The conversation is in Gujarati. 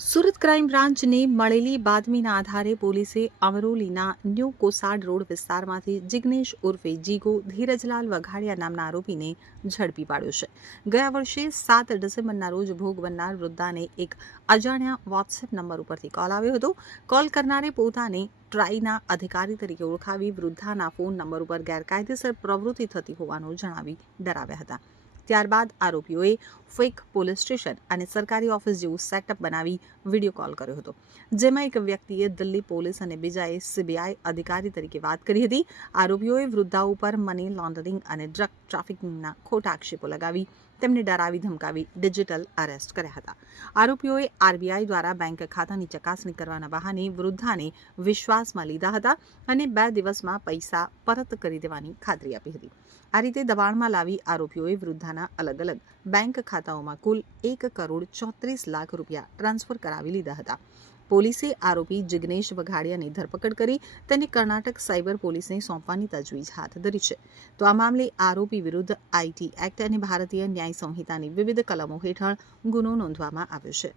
સુરત ક્રાઇમ બ્રાન્ચને મળેલી બાતમીના આધારે પોલીસે અમરોલીના ન્યૂ કોસાડ રોડ વિસ્તારમાંથી જિગ્નેશ ઉર્ફે જીગો ધીરજલાલ વઘાડિયા નામના આરોપીને ઝડપી પાડ્યો છે. ગયા વર્ષે 7 ડિસેમ્બરના રોજ ભોગ બનનાર વૃદ્ધાને એક અજાણ્યા વોટ્સએપ નંબર ઉપરથી કોલ આવ્યો હતો. કોલ કરનારે પોતાને ટ્રાઈના અધિકારી તરીકે ઓળખાવી વૃદ્ધાના ફોન નંબર ઉપર ગેરકાયદેસર પ્રવૃત્તિ થતી હોવાનું જણાવી ડરાવ્યા હતા. ત્યારબાદ આરોપીઓએ ફેક પોલીસ સ્ટેશન અને સરકારી ઓફિસ જેવું સેટઅપ બનાવી વિડીયો કોલ કર્યો હતો, જેમાં એક વ્યક્તિએ દિલ્હી પોલીસ અને બીજાએ સીબીઆઈ અધિકારી તરીકે વાત કરી હતી. આરોપીઓએ વૃદ્ધા ઉપર મની લોન્ડરિંગ અને ડ્રગ ટ્રાફિકિંગના ખોટા આક્ષેપો લગાવી તેમને ડરાવી ધમકાવી ડિજિટલ અરેસ્ટ કર્યા હતા. આરોપીઓએ આરબીઆઈ દ્વારા બેંક ખાતાની ચકાસણી કરવાના બહાને વૃદ્ધાને વિશ્વાસમાં લીધા હતા અને 2 દિવસમાં પૈસા પરત કરી દેવાની ખાતરી આપી હતી. આ રીતે દબાણમાં લાવી આરોપીઓએ વૃદ્ધાના અલગ અલગ બેંક ખાતાઓમાં કુલ 1,34,00,000 રૂપિયા ટ્રાન્સફર કરાવી લીધા હતા. પોલીસે આરોપી જિગ્નેશ વઘાડિયાની ધરપકડ કરી તેને કર્ણાટક સાયબર પોલીસને સોંપવાની તજવીજ હાથ ધરી છે. તો આ મામલે આરોપી વિરુદ્ધ આઈટી એક્ટ અને ભારતીય ન્યાય સંહિતાની વિવિધ કલમો હેઠળ ગુનો નોંધવામાં આવ્યો છે.